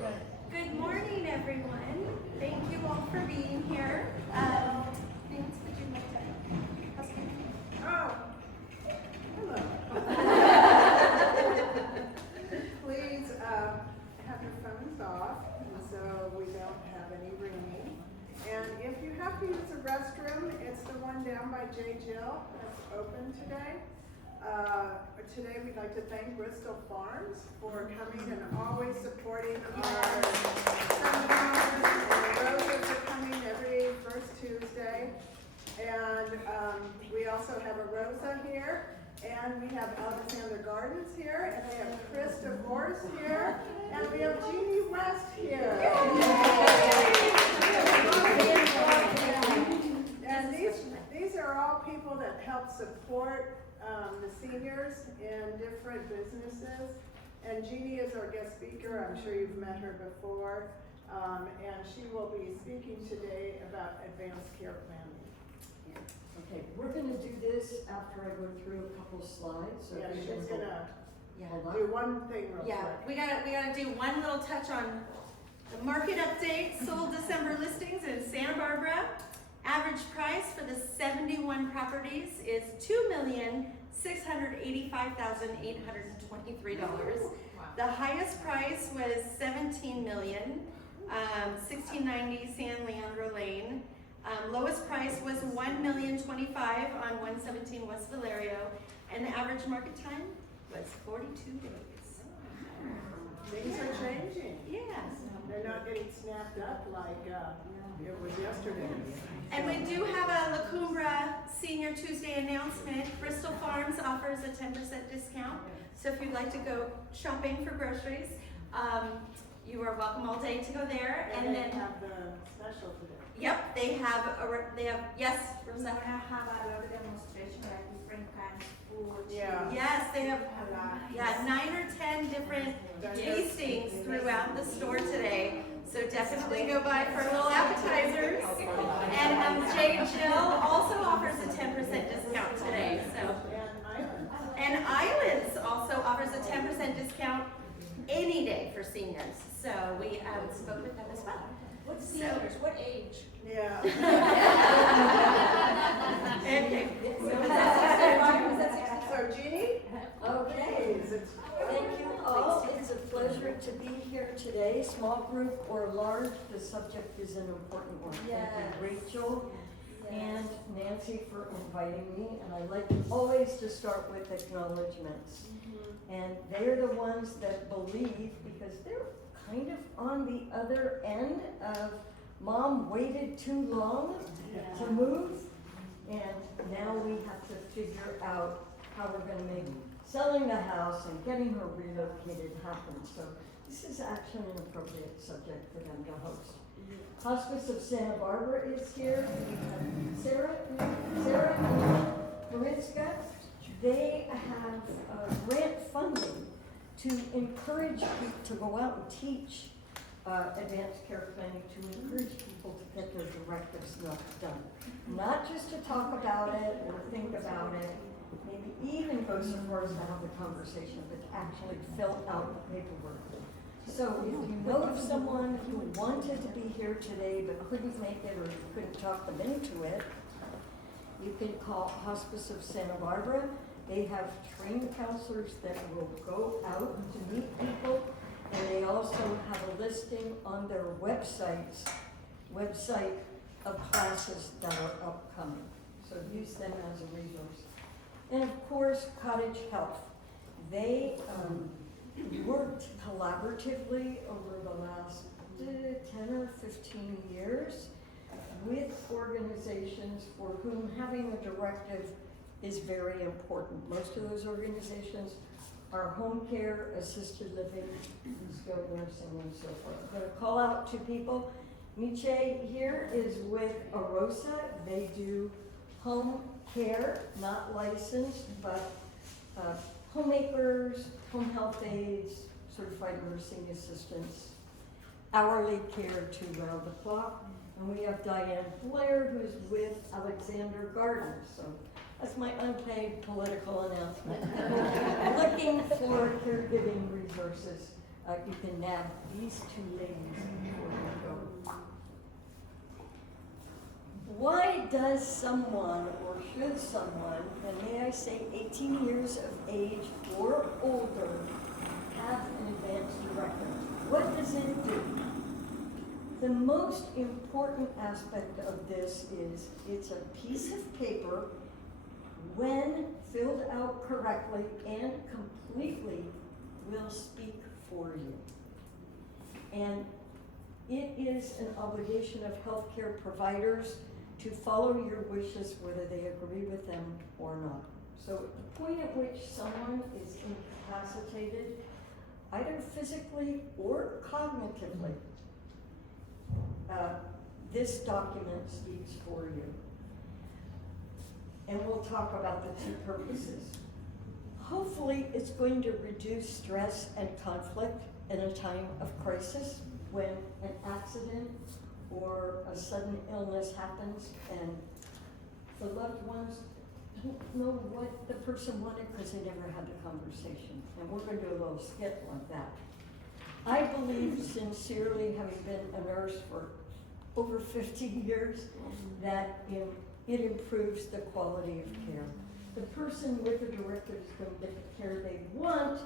Good morning, everyone. Thank you all for being here. Thanks for doing my time. Oh, hello. Please have your phones off so we don't have any ringing. And if you have to use the restroom, it's the one down by J. Jill that's open today. Today we'd like to thank Bristol Farms for coming and always supporting our seminars, and Rosa for coming every first Tuesday. And we also have a Rosa here, and we have Alexander Gardens here, and we have Chris DeVorce here, and we have Jeanne West here. And these are all people that help support the seniors in different businesses. And Jeanne is our guest speaker. I'm sure you've met her before. And she will be speaking today about advanced care planning. Okay, we're going to do this after I go through a couple slides. So Yeah, she's gonna hold on. do one thing real Yeah, quick. we gotta do one little touch on the market update. Sold December listings in Santa Barbara. Average price for the 71 properties is $2,685,823. The highest price was $17,000,1690 San Leandro Lane. Lowest price was $1,025,000 on 117 West Valerio, and the average market time was 42 days. Things are changing. Yes. They're not getting snapped up like it was yesterday. And we do have a La Cumbra Senior Tuesday announcement. Bristol Farms offers a 10% discount. So if you'd like to go shopping for groceries, you are welcome all day to go there. And And they then, have the special today. yep, they have, yes, We're Rosa? gonna have a lot of demonstration, like different kinds of food. Yeah. Yes, they have, A lot. 9 or 10 different tastings throughout the store today. So definitely go by for little appetizers. And J. Jill also offers a 10% discount today. So, and Islands also offers a 10% discount any day for seniors. So we spoke with them as well. What seniors, what age? Yeah. Okay. So Jeanne? Okay, thank you all. It's a pleasure to be here today. Small group or large, the subject is an important one. Yes. Thank you, Rachel and Nancy, for inviting me. And I like always to start with acknowledgements. And they're the ones that believe, because they're kind of on the other end of mom waited too long to move, and now we have to figure out how we're going to make selling the house and getting her relocated happen. So this is actually an appropriate subject for them to host. Hospice of Santa Barbara is here. We have Sarah and Mariska. They have grant funding to encourage people to go out and teach advanced care planning, to encourage people to get their directives done. Not just to talk about it or think about it, maybe even go so far as to have the conversation, but to actually fill out the paperwork. So if you know of someone who wanted to be here today but couldn't make it, or you couldn't talk them into it, you can call Hospice of Santa Barbara. They have trained counselors that will go out to meet people, and they also have a listing on their website of classes that are upcoming. So use them as a resource. And of course, Cottage Health. They worked collaboratively over the last 10 or 15 years with organizations for whom having a directive is very important. Most of those organizations are home care, assisted living, skilled nursing, and so forth. I'm going to call out to people. Miche here is with Arosa. They do home care, not licensed, but homemakers, home health aides, certified nursing assistants, hourly care to round the clock. And we have Diane Blair, who's with Alexander Gardens. So that's my unpaid political announcement. Looking for caregiving resources You can nab these two ladies before you go. Why does someone, or should someone, and may I say 18 years of age or older, have an advance directive? What does it do? The most important aspect of this is it's a piece of paper, when filled out correctly and completely, will speak for you. And it is an obligation of healthcare providers to follow your wishes whether they agree with them or not. So at the point at which someone is incapacitated, either physically or cognitively, this document speaks for you. And we'll talk about the two purposes. Hopefully, it's going to reduce stress and conflict in a time of crisis when an accident or a sudden illness happens and the loved ones don't know what the person wanted because they never had the conversation. And we're going to do a little skit like that. I believe sincerely, having been a nurse for over 50 years, that it improves the quality of care. The person with the directive is going to get the care they want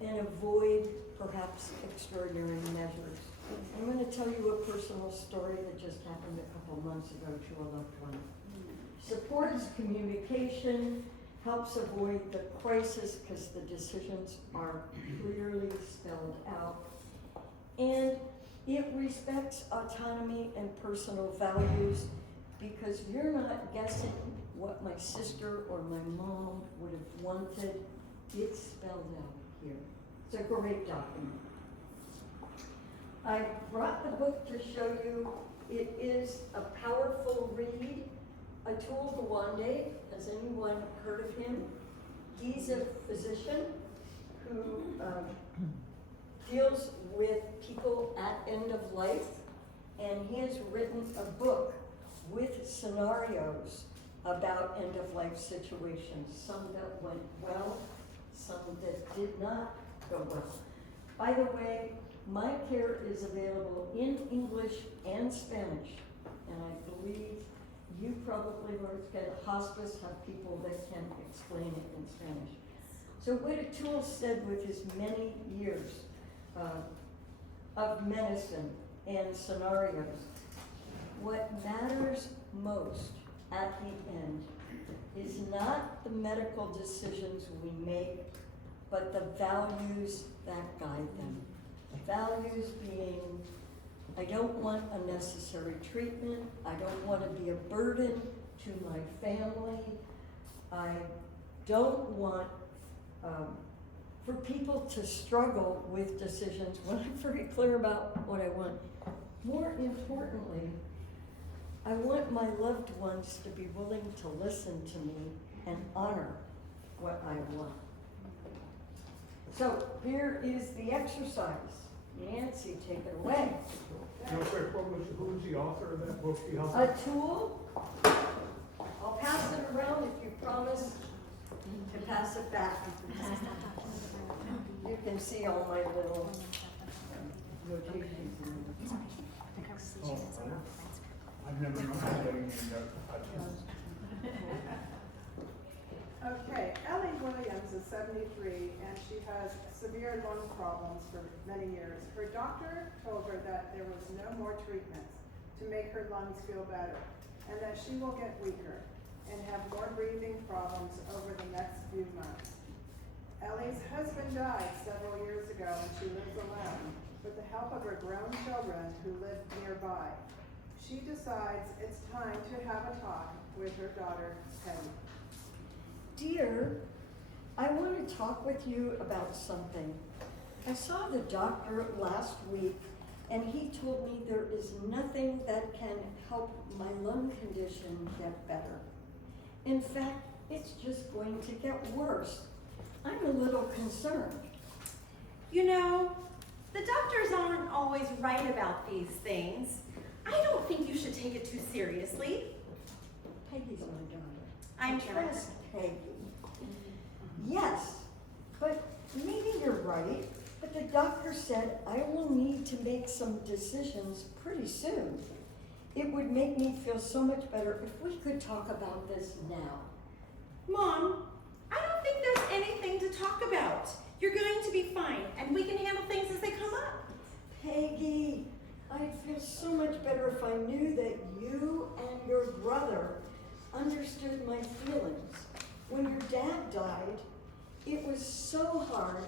and avoid perhaps extraordinary measures. I'm going to tell you a personal story that just happened a couple months ago to a loved one. Supports communication, helps avoid the crisis because the decisions are clearly spelled out, and it respects autonomy and personal values because you're not guessing what my sister or my mom would have wanted. It's spelled out here. It's a great document. I brought the book to show you. It is a powerful read. Atul Gawande, has anyone heard of him? He's a physician who deals with people at end of life, and he has written a book with scenarios about end of life situations, some that went well, some that did not go well. By the way, my care is available in English and Spanish, and I believe you probably learned that Hospice have people that can explain it in Spanish. So what Atul said with his many years of medicine and scenarios, what matters most at the end is not the medical decisions we make, but the values that guide them. Values being, I don't want unnecessary treatment, I don't want to be a burden to my family, I don't want for people to struggle with decisions when I'm very clear about what I want. More importantly, I want my loved ones to be willing to listen to me and honor what I want. So here is the exercise. Nancy, take it away. Who's the author of that book? Atul, I'll pass it around if you promise to pass it back. You can see all my little notations. Oh, I've never known anybody named Atul. Okay, Ellie Williams is 73 and she has severe lung problems for many years. Her doctor told her that there was no more treatments to make her lungs feel better and that she will get weaker and have more breathing problems over the next few months. Ellie's husband died several years ago and she lives alone with the help of her grown children who live nearby. She decides it's time to have a talk with her daughter, Penny. Dear, I want to talk with you about something. I saw the doctor last week and he told me there is nothing that can help my lung condition get better. In fact, it's just going to get worse. I'm a little concerned. You know, the doctors aren't always right about these things. I don't think you should take it too seriously. Peggy's my daughter. I'm Trust sure. Peggy. Yes, but maybe you're right. but the doctor said I will need to make some decisions pretty soon. It would make me feel so much better if we could talk about this now. Mom, I don't think there's anything to talk about. You're going to be fine, and we can handle things as they come up. Peggy, I'd feel so much better if I knew that you and your brother understood my feelings. When your dad died, it was so hard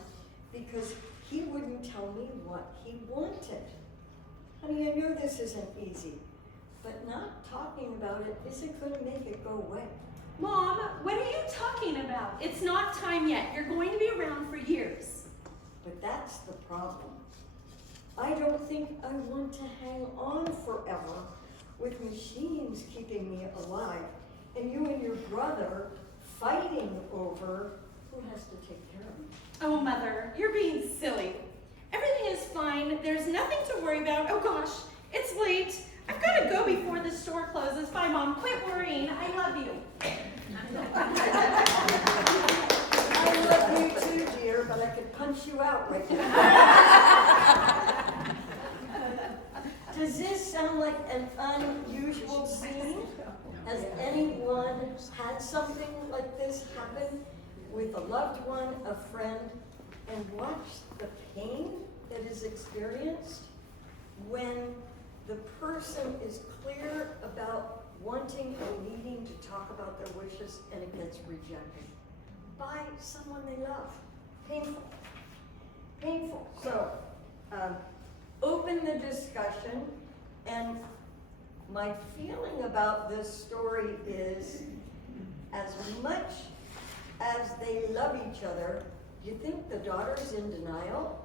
because he wouldn't tell me what he wanted. Honey, I know this isn't easy, but not talking about it isn't going to make it go away. Mom, what are you talking about? It's not time yet. You're going to be around for years. But that's the problem. I don't think I want to hang on forever with machines keeping me alive and you and your brother fighting over who has to take care of me. Oh, Mother, you're being silly. Everything is fine. There's nothing to worry about. Oh, gosh, it's late. I've got to go before the store closes. Bye, Mom. Quit worrying. I love you. I love you too, dear, but I could punch you out right now. Does this sound like an unusual scene? Has anyone had something like this happen with a loved one, a friend, and watched the pain that is experienced when the person is clear about wanting or needing to talk about their wishes and it gets rejected by someone they love? Painful. Painful. So, open the discussion, and my feeling about this story is as much as they love each other, do you think the daughter's in denial?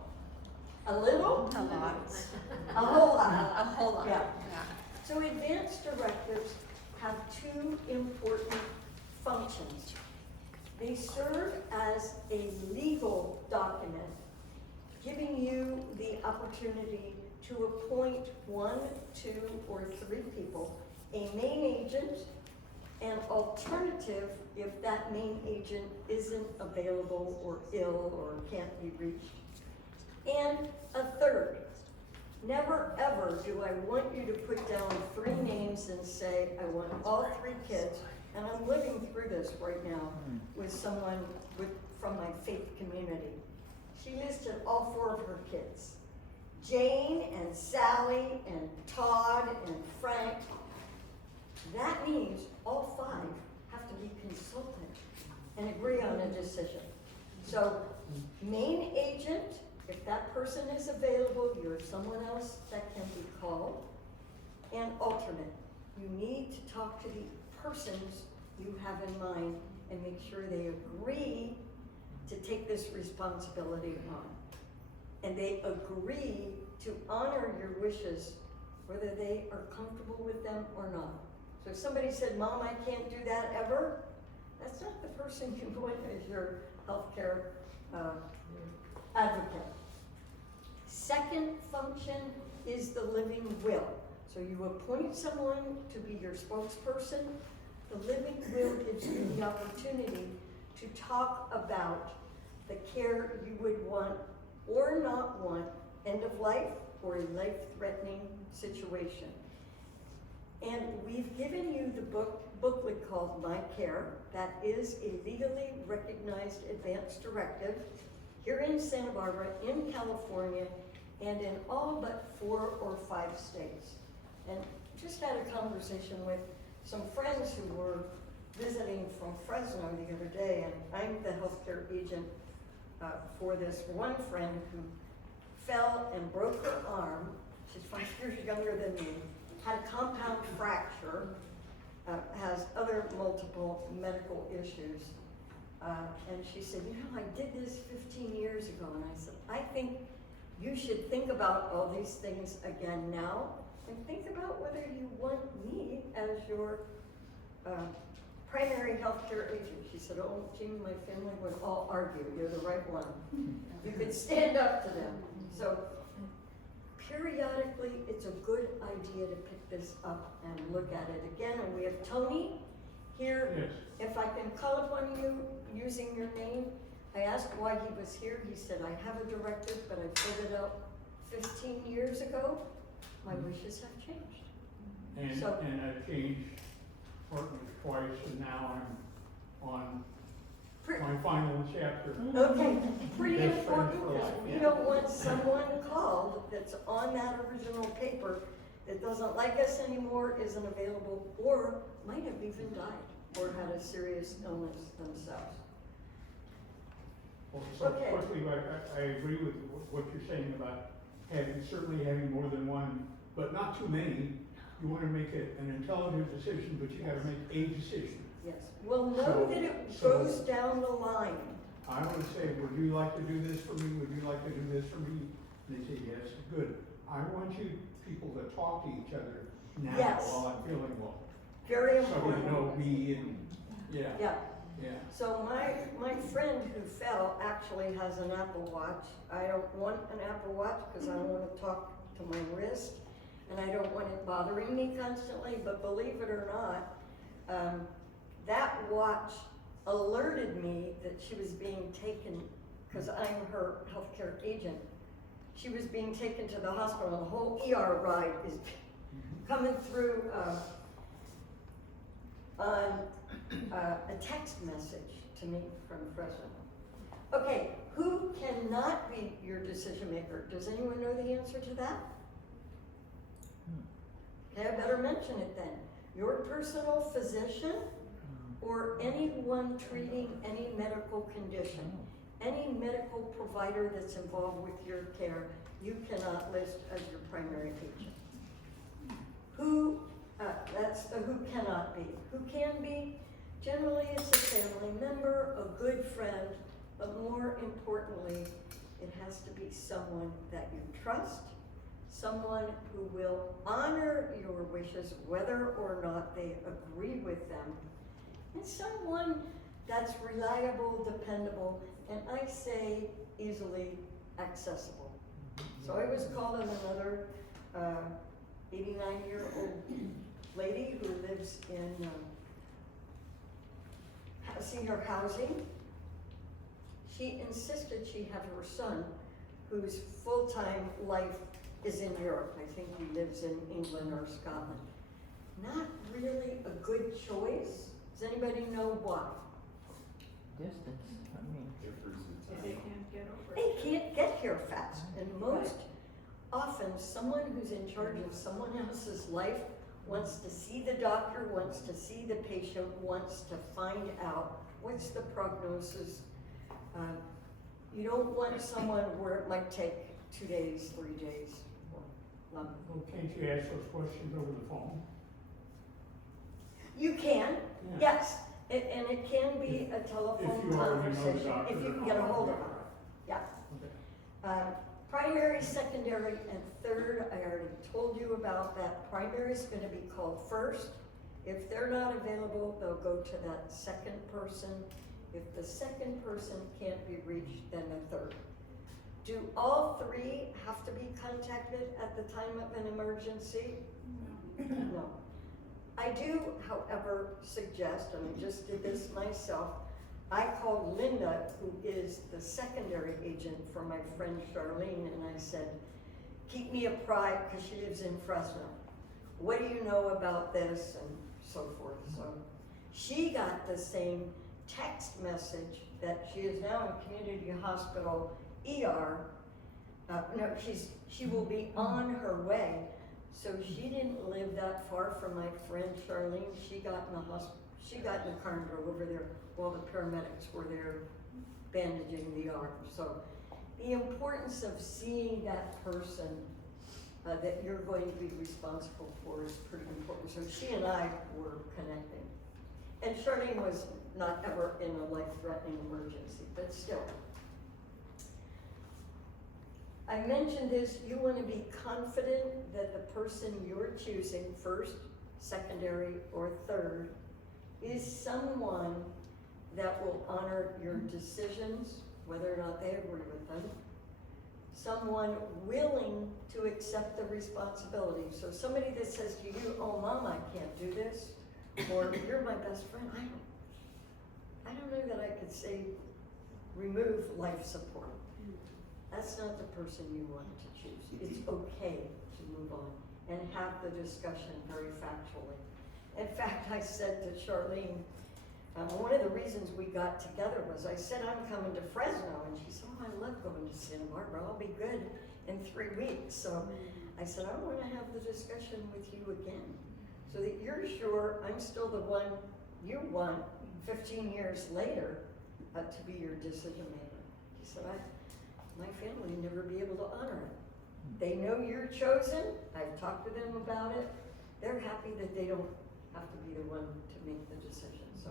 A little? A lot. A whole lot. A whole lot. Yeah. So advance directives have two important functions. They serve as a legal document, giving you the opportunity to appoint 1, 2, or 3 people, a main agent, an alternative if that main agent isn't available or ill or can't be reached, and a third. Never ever do I want you to put down 3 names and say, I want all 3 kids, and I'm living through this right now with someone from my faith community. She listed all 4 of her kids. Jane and Sally and Todd and Frank. That means all 5 have to be consulted and agree on a decision. So, main agent, if that person is available, you're someone else that can be called. And alternate, you need to talk to the persons you have in mind and make sure they agree to take this responsibility on. And they agree to honor your wishes, whether they are comfortable with them or not. So if somebody said, Mom, I can't do that ever, that's not the person you want as your healthcare advocate. Second function is the living will. So you appoint someone to be your spokesperson. The living will gives you the opportunity to talk about the care you would want or not want, end of life or a life-threatening situation. And we've given you the booklet called My Care. That is a legally recognized advance directive here in Santa Barbara, in California, and in all but 4 or 5 states. And just had a conversation with some friends who were visiting from Fresno the other day, and I'm the healthcare agent for this one friend who fell and broke her arm. She's 5 years younger than me, had a compound fracture, has other multiple medical issues. And she said, you know, I did this 15 years ago. And I said, I think you should think about all these things again now, and think about whether you want me as your primary healthcare agent. She said, oh, Jeanne, my family would all argue. You're the right one. You could stand up to them. So periodically, it's a good idea to pick this up and look at it again. And we have Tony here. Yes. If I can call upon you using your name, I asked why he was here. He said, I have a directive, but I filled it out 15 years ago. My wishes have changed. And, So- and I've changed partners twice, and now I'm on my final chapter. Okay, pretty Best friend important, for because life, we yeah. don't want someone called that's on that original paper that doesn't like us anymore, isn't available, or might have even died, or had a serious illness themselves. Well, so Okay. quickly, I agree with what you're saying about certainly having more than one, but not too many. You wanna make it an intelligent decision, but you gotta make a decision. Yes, well, know So- that it so- goes down the line. I would say, would you like to do this for me? Would you like to do this for me? And they say, yes, good. I want you people to talk to each other now Yes. while I'm feeling well. Very So we important. know me and, yeah, Yeah, yeah. so my friend who fell actually has an Apple Watch. I don't want an Apple Watch because I don't want to talk to my wrist, and I don't want it bothering me constantly, but believe it or not, that watch alerted me that she was being taken, because I'm her healthcare agent, she was being taken to the hospital. The whole ER ride is coming through on a text message to me from Fresno. Okay, who cannot be your decision maker? Does anyone know the answer to that? Okay, I better mention it then. Your personal physician or anyone treating any medical condition, any medical provider that's involved with your care, you cannot list as your primary agent. Who, that's the who cannot be. Who can be? Generally, it's a family member, a good friend, but more importantly, it has to be someone that you trust, someone who will honor your wishes, whether or not they agree with them, and someone that's reliable, dependable, and I say easily accessible. So I was calling another 89-year-old lady who lives in senior housing. She insisted she have her son, whose full-time life is in Europe. I think he lives in England or Scotland. Not really a good choice. Does anybody know why? Distance, I mean. They can't get over They it. can't get here fast, and most often, someone who's in charge of someone else's life wants to see the doctor, wants to see the patient, wants to find out what's the prognosis. You don't want someone where it might take 2 days, 3 days, or longer. Well, can't you ask those questions over the phone? You can, Yeah. yes, and it can be a telephone If you already know the conversation, doctor. if you can get a hold of them, yeah. Okay. Primary, secondary, and third, I already told you about that. Primary is gonna be called first. If they're not available, they'll go to that second person. If the second person can't be reached, then the third. Do all three have to be contacted at the time of an emergency? No. I do, however, suggest, and I just did this myself, I called Linda, who is the secondary agent for my friend Charlene, and I said, keep me apprised, because she lives in Fresno. What do you know about this, and so forth. So she got the same text message that she is now in community hospital ER. She will be on her way. So she didn't live that far from my friend Charlene. She got in the car and drove over there while the paramedics were there bandaging the arm. So the importance of seeing that person that you're going to be responsible for is pretty important. So she and I were connecting. And Charlene was not ever in a life-threatening emergency, but still. I mentioned this, you want to be confident that the person you're choosing, first, secondary, or third, is someone that will honor your decisions, whether or not they agree with them. Someone willing to accept the responsibility. So somebody that says to you, oh, Mom, I can't do this, or you're my best friend, I don't know that I could say remove life support. That's not the person you want to choose. It's okay to move on and have the discussion very factually. In fact, I said to Charlene, one of the reasons we got together was I said, I'm coming to Fresno, and she said, oh, I love going to Santa Barbara, I'll be good in 3 weeks. So I said, I want to have the discussion with you again, so that you're sure I'm still the one you want 15 years later to be your decision maker. She said, my family will never be able to honor it. They know you're chosen, I've talked to them about it, they're happy that they don't have to be the one to make the decision, so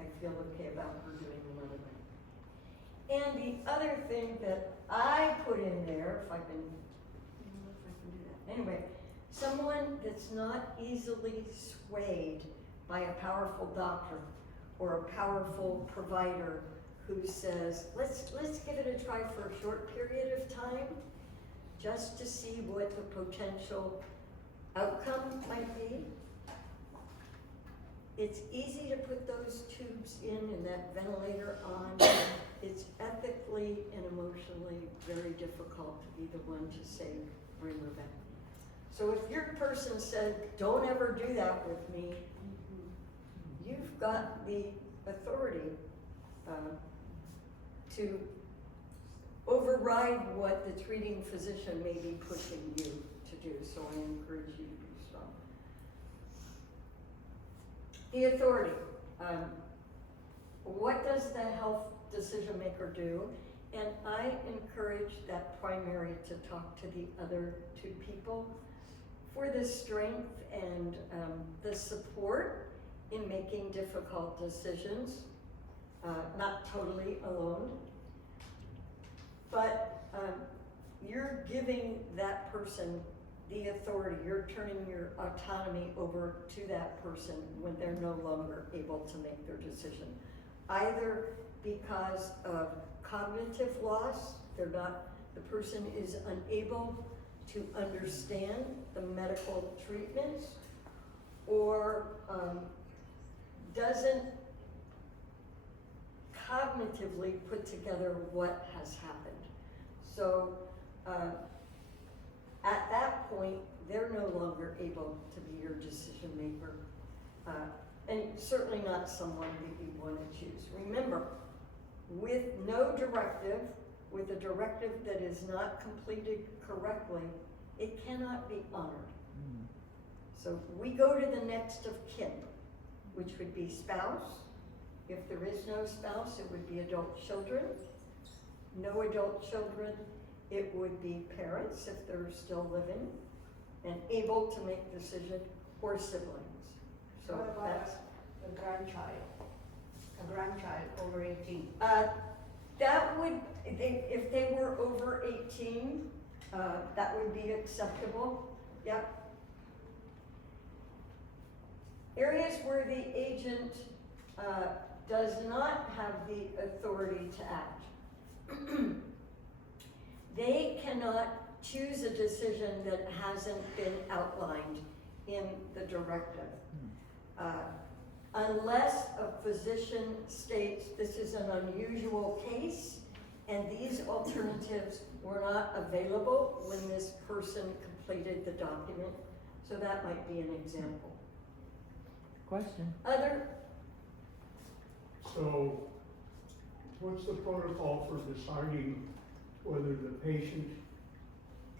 I feel okay about her doing another one. And the other thing that I put in there, if I can do that. Anyway, someone that's not easily swayed by a powerful doctor or a powerful provider who says, let's give it a try for a short period of time, just to see what the potential outcome might be. It's easy to put those tubes in and that ventilator on. It's ethically and emotionally very difficult to be the one to say, remove it. So if your person said, don't ever do that with me, you've got the authority to override what the treating physician may be pushing you to do. So I encourage you to be strong. The authority. What does the health decision maker do? And I encourage that primary to talk to the other two people for the strength and the support in making difficult decisions, not totally alone. But you're giving that person the authority, you're turning your autonomy over to that person when they're no longer able to make their decision. Either because of cognitive loss, the person is unable to understand the medical treatments, or doesn't cognitively put together what has happened. So at that point, they're no longer able to be your decision maker, and certainly not someone that you want to choose. Remember, with no directive, with a directive that is not completed correctly, it cannot be honored. So we go to the next of kin, which would be spouse. If there is no spouse, it would be adult children. No adult children, it would be parents if they're still living and able to make decision, or siblings. So What about that's a grandchild over 18? that would, if they were over 18, that would be acceptable. Yep. Areas where the agent does not have the authority to act. They cannot choose a decision that hasn't been outlined in the directive. Unless a physician states this is an unusual case and these alternatives were not available when this person completed the document. So that might be an example. Question. So, what's the protocol for deciding whether the patient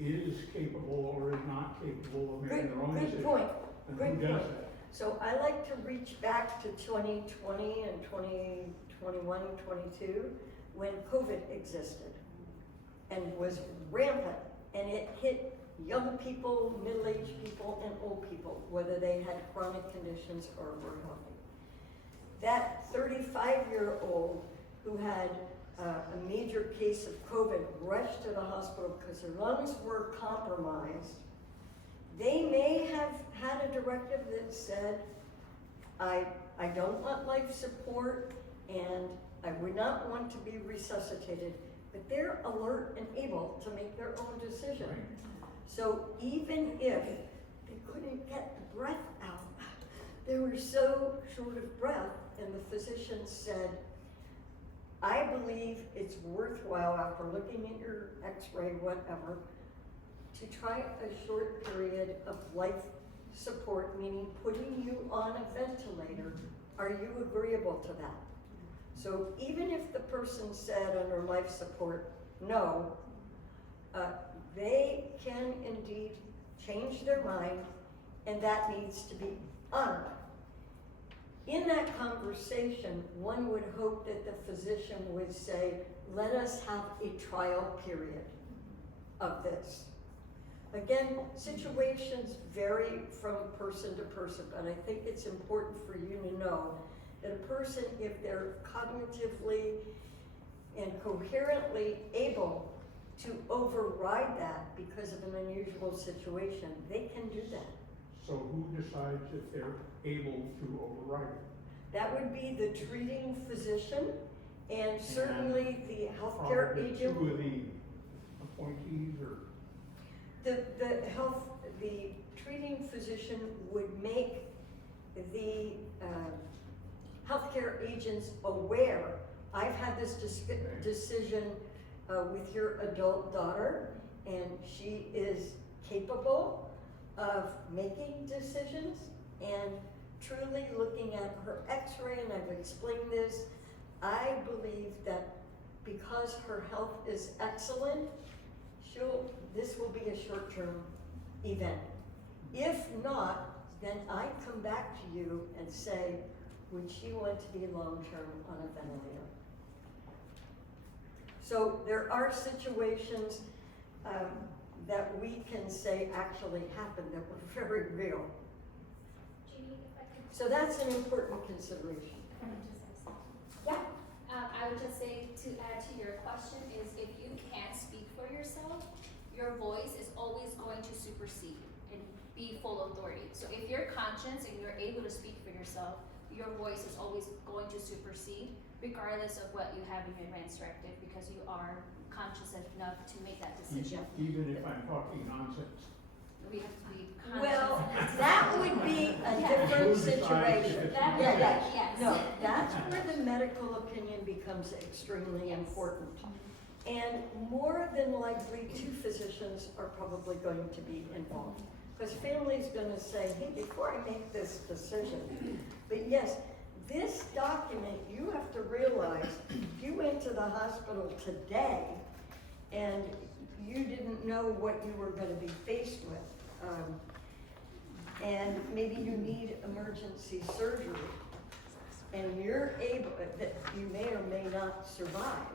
is capable or is not capable of making their own decision? Good point. And Good who does point. that? So I like to reach back to 2020 and 2021, 22, when COVID existed and was rampant, and it hit young people, middle-aged people, and old people, whether they had chronic conditions or were healthy. That 35-year-old who had a major case of COVID rushed to the hospital because their lungs were compromised. They may have had a directive that said, I don't want life support and I would not want to be resuscitated, but they're alert and able to make their own decision. So even if they couldn't get the breath out, they were so short of breath, and the physician said, I believe it's worthwhile, after looking at your x-ray, whatever, to try a short period of life support, meaning putting you on a ventilator. Are you agreeable to that? So even if the person said under life support, no, they can indeed change their mind, and that needs to be honored. In that conversation, one would hope that the physician would say, let us have a trial period of this. Again, situations vary from person to person, but I think it's important for you to know that a person, if they're cognitively and coherently able to override that because of an unusual situation, they can do that. So who decides if they're able to override it? That would be the treating physician and certainly the healthcare Probably agent. two of the appointees or? The treating physician would make the healthcare agents aware. I've had this decision with your adult daughter, and she is capable of making decisions and truly looking at her x-ray, and I've explained this. I believe that because her health is excellent, this will be a short-term event. If not, then I come back to you and say, would she want to be long-term on a ventilator? So there are situations that we can say actually happened that were very real. Jeannie, if I could. So that's an important consideration. Can I just ask something? Yeah. I would just say, to add to your question, is if you can't speak for yourself, your voice is always going to supersede and be full authority. So if you're conscious and you're able to speak for yourself, your voice is always going to supersede, regardless of what you have in your advance directive, because you are conscious enough to make that decision. Even if I'm talking nonsense? We have to be conscious. Well, that would be a different situation. That Yeah, would yeah. be, yes. No, that's where the medical opinion becomes extremely important. And more than likely, two physicians are probably going to be involved. Because family's gonna say, hey, before I make this decision. But yes, this document, you have to realize, if you went to the hospital today and you didn't know what you were gonna be faced with, and maybe you need emergency surgery, and you're able, that you may or may not survive,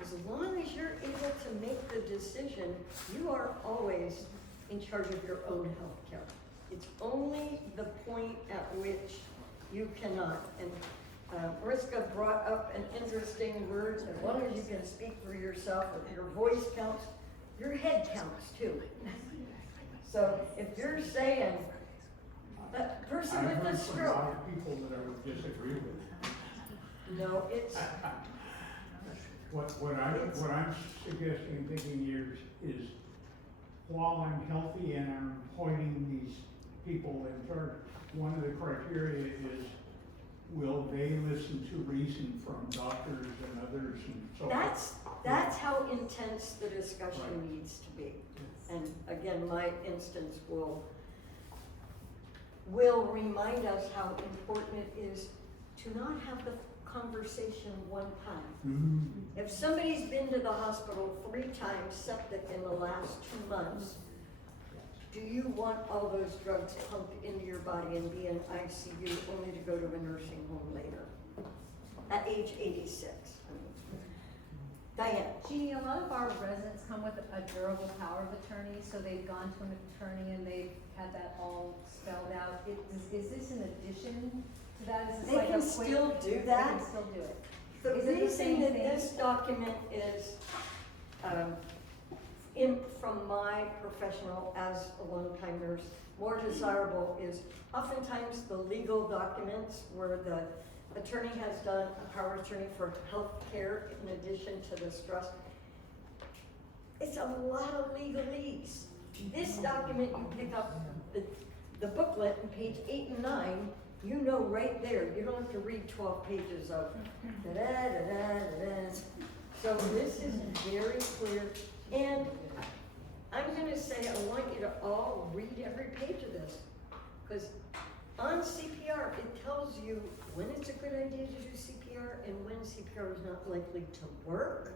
as long as you're able to make the decision, you are always in charge of your own health care. It's only the point at which you cannot. And Mariska brought up an interesting word. As long as you can speak for yourself, if your voice counts, your head counts too. So if you're saying, that person with the I've heard from a lot stroke, of people that I would disagree with. no, it's, What I'm suggesting and thinking is while I'm healthy and I'm appointing these people in charge, one of the criteria is, will they listen to reason from doctors and others and so on? that's how intense the discussion Right. needs to be. And again, my instance will remind us how important it is to not have the conversation one time. Mhm. If somebody's been to the hospital 3 times septic in the last 2 months, do you want all those drugs pumped into your body and be in ICU only to go to a nursing home later? At age 86. Diane. Jeannie, a lot of our residents come with a durable power of attorney, so they've gone to an attorney and they've had that all spelled out. Is this in addition to that? Is this They like a can quick- still do They that. can still do it. The Is it the reason same that thing? this document is, from my professional as a longtime nurse, more desirable is oftentimes the legal documents where the attorney has done a power of attorney for health care in addition to this trust. It's a lot of legalese. This document, you pick up the booklet on page 8 and 9, you know right there, you don't have to read 12 pages of da-da-da-da-da-da. So this is very clear, and I'm gonna say, I want you to all read every page of this, because on CPR, it tells you when it's a good idea to do CPR and when CPR is not likely to work.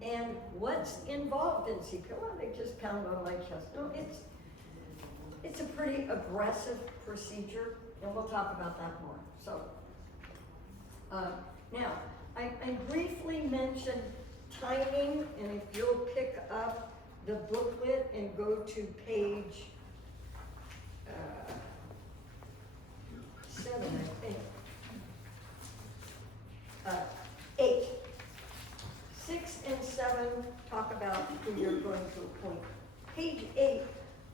And what's involved in CPR? Well, they just pound on my chest. No, it's a pretty aggressive procedure, and we'll talk about that more. So, now, I briefly mentioned timing, and if you'll pick up the booklet and go to page 7, I think. 8. 6 and 7 talk about who you're going to appoint. Page 8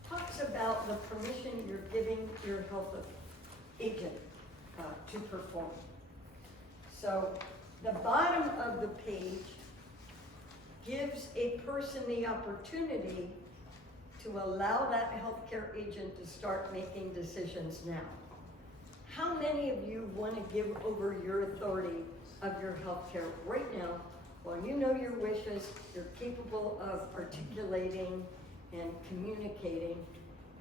talks about the permission you're giving your health agent to perform. So the bottom of the page gives a person the opportunity to allow that healthcare agent to start making decisions now. How many of you want to give over your authority of your healthcare right now? Well, you know your wishes, you're capable of articulating and communicating.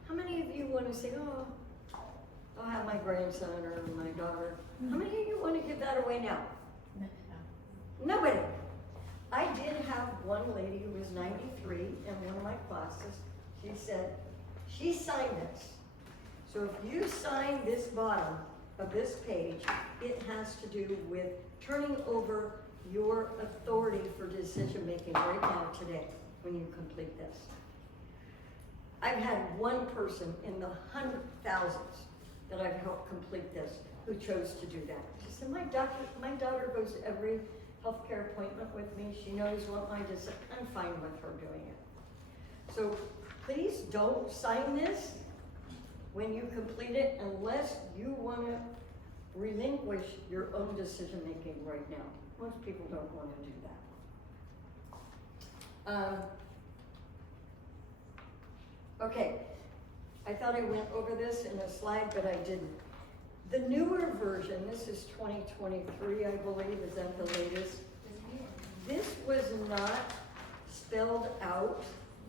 How many of you want to say, oh, I'll have my grandson or my daughter? How many of you want to give that away now? Nobody. I did have one lady who was 93 in one of my classes. She said, she signed this. So if you sign this bottom of this page, it has to do with turning over your authority for decision making right now today when you complete this. I've had one person in the 100,000s that I've helped complete this who chose to do that. She said, my daughter goes to every healthcare appointment with me. She knows what my decision, I'm fine with her doing it. So please don't sign this when you complete it unless you want to relinquish your own decision making right now. Most people don't want to do that. Okay, I thought I went over this in a slide, but I didn't. The newer version, this is 2023, I believe, is that the latest? This was not spelled out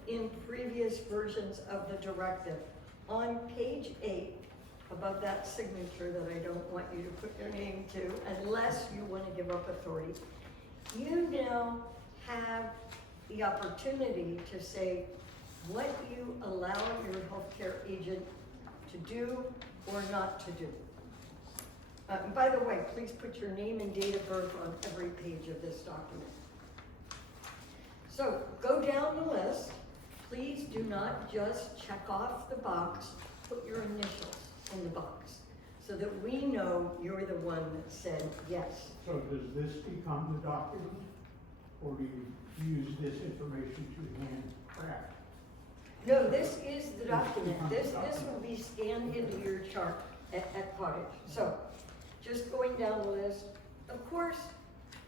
in previous versions of the directive. On page 8, above that signature that I don't want you to put your name to, unless you want to give up authority, you now have the opportunity to say what you allow your healthcare agent to do or not to do. And by the way, please put your name and date of birth on every page of this document. So go down the list. Please do not just check off the box, put your initials in the box so that we know you're the one that said yes. So does this become the document, or do you use this information to hand craft? No, this is the document. This will be scanned into your chart at Cottage. So just going down the list, of course,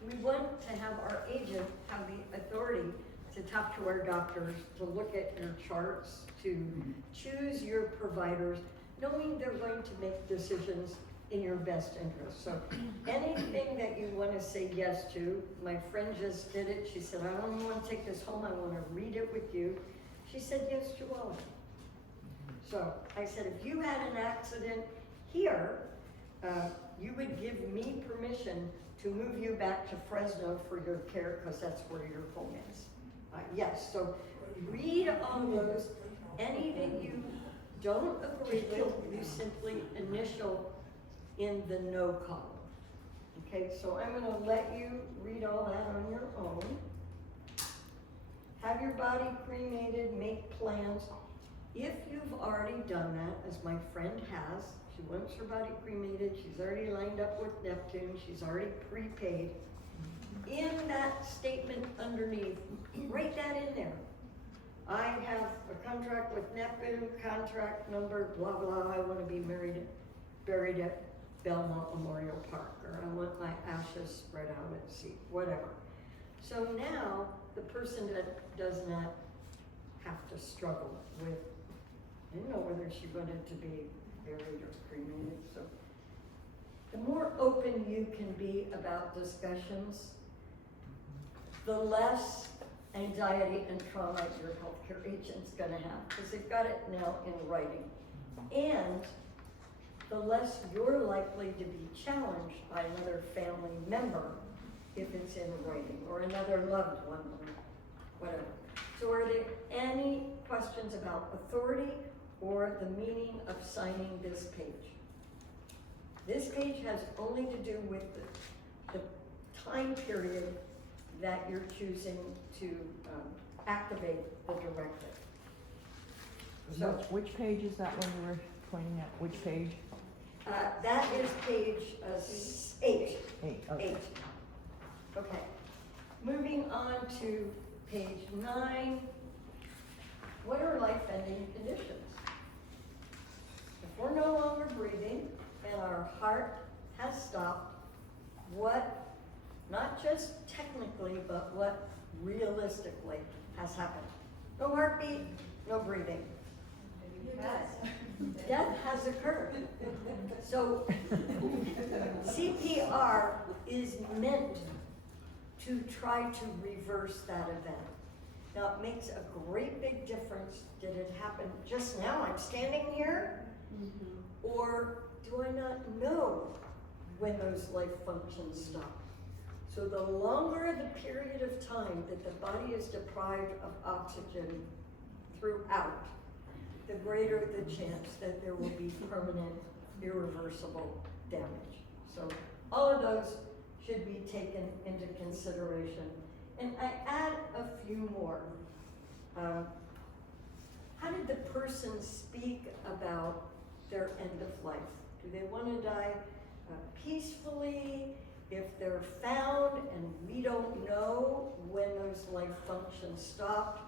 we want to have our agent have the authority to talk to our doctors, to look at your charts, to choose your providers, knowing they're going to make decisions in your best interest. So anything that you want to say yes to, my friend just did it. She said, I don't even want to take this home. I want to read it with you. She said yes to all of it. So I said, if you had an accident here, you would give me permission to move you back to Fresno for your care because that's where your home is. Yes, so read all those. Any that you don't agree with, you simply initial in the no column. Okay, so I'm going to let you read all that on your own. Have your body cremated, make plans. If you've already done that, as my friend has, she wants her body cremated, she's already lined up with Neptune, she's already prepaid. In that statement underneath, write that in there. I have a contract with Neptune, contract number, blah, blah, I want to be buried at Belmont Memorial Park, or I want my ashes spread out at sea, whatever. So now, the person that does not have to struggle with, I didn't know whether she wanted to be buried or cremated. So the more open you can be about discussions, the less anxiety and trauma your healthcare agent's gonna have, because they've got it now in writing. And the less you're likely to be challenged by another family member if it's in writing, or another loved one, or whatever. So are there any questions about authority or the meaning of signing this page? This page has only to do with the time period that you're choosing to activate the directive. So Which page is that one you were pointing at? Which page? that is page 8. 8, okay. 8. Okay. Moving on to page 9. What are life-ending conditions? If we're no longer breathing and our heart has stopped, what, not just technically, but what realistically has happened? No heartbeat, no breathing. Death has occurred. So CPR is meant to try to reverse that event. Now it makes a great big difference. Did it happen just now? I'm standing here? Or do I not know when those life functions stop? So the longer the period of time that the body is deprived of oxygen throughout, the greater the chance that there will be permanent, irreversible damage. So all of those should be taken into consideration. And I add a few more. How did the person speak about their end of life? Do they want to die peacefully? If they're found and we don't know when those life functions stopped,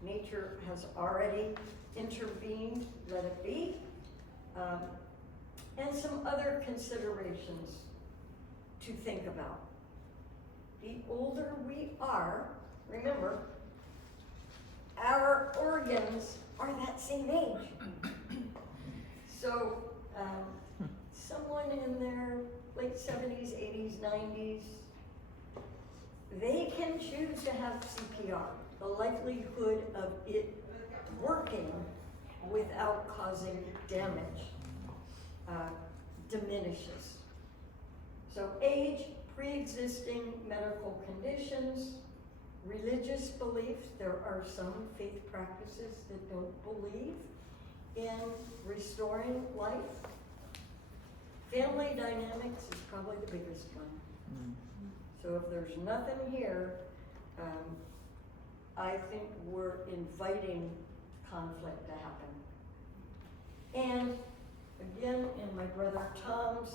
nature has already intervened, let it be. And some other considerations to think about. The older we are, remember, our organs are that same age. So someone in their late 70s, 80s, 90s, they can choose to have CPR. The likelihood of it working without causing damage diminishes. So age, pre-existing medical conditions, religious beliefs. There are some faith practices that don't believe in restoring life. Family dynamics is probably the biggest one. So if there's nothing here, I think we're inviting conflict to happen. And again, in my brother Tom's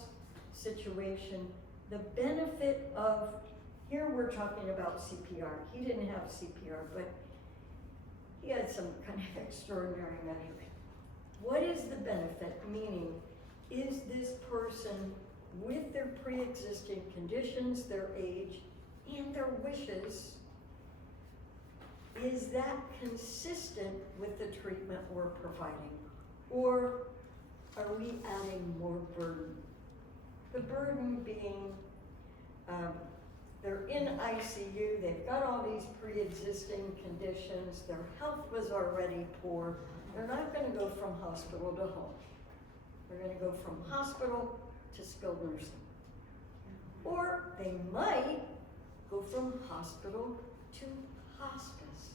situation, the benefit of, here we're talking about CPR. He didn't have CPR, but he had some kind of extraordinary measures. What is the benefit? Meaning, is this person with their pre-existing conditions, their age, and their wishes, is that consistent with the treatment we're providing? Or are we adding more burden? The burden being, they're in ICU, they've got all these pre-existing conditions, their health was already poor, they're not gonna go from hospital to home. They're gonna go from hospital to skilled nursing. Or they might go from hospital to hospice.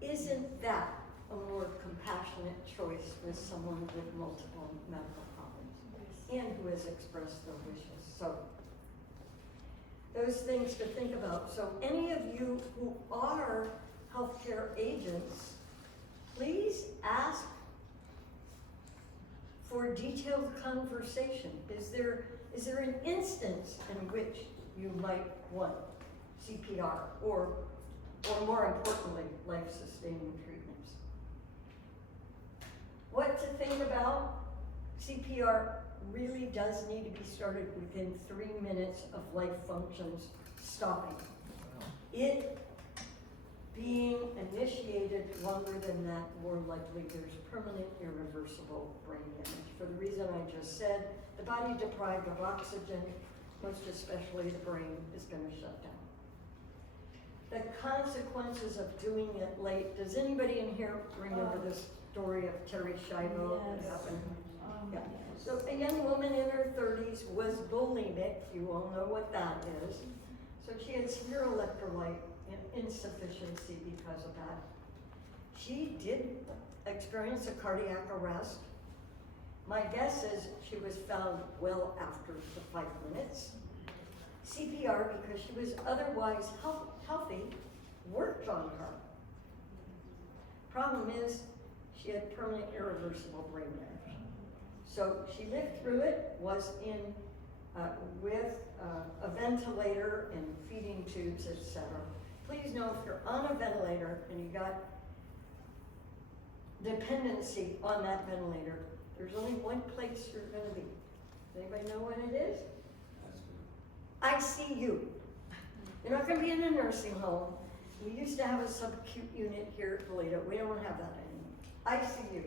Isn't that a more compassionate choice with someone with multiple medical problems and who has expressed their wishes? So those things to think about. So any of you who are healthcare agents, please ask for detailed conversation. Is there an instance in which you might want CPR or more importantly, life-sustaining treatments? What to think about? CPR really does need to be started within 3 minutes of life functions stopping. It being initiated longer than that, more likely there's permanent irreversible brain damage. For the reason I just said, the body deprived of oxygen, most especially the brain, is gonna shut down. The consequences of doing it late, does anybody in here remember the story of Terry Schiavo that happened? Yeah. So a young woman in her 30s was bulimic, you all know what that is. So she had severe electrolyte insufficiency because of that. She did experience a cardiac arrest. My guess is she was found well after the 5 minutes. CPR, because she was otherwise healthy, worked on her. Problem is, she had permanent irreversible brain damage. So she lived through it, was in with a ventilator and feeding tubes, etc. Please know if you're on a ventilator and you got dependency on that ventilator, there's only one place you're gonna be. Does anybody know what it is? ICU. You're not gonna be in a nursing home. We used to have a subacute unit here at Toledo. We don't have that anymore. ICU.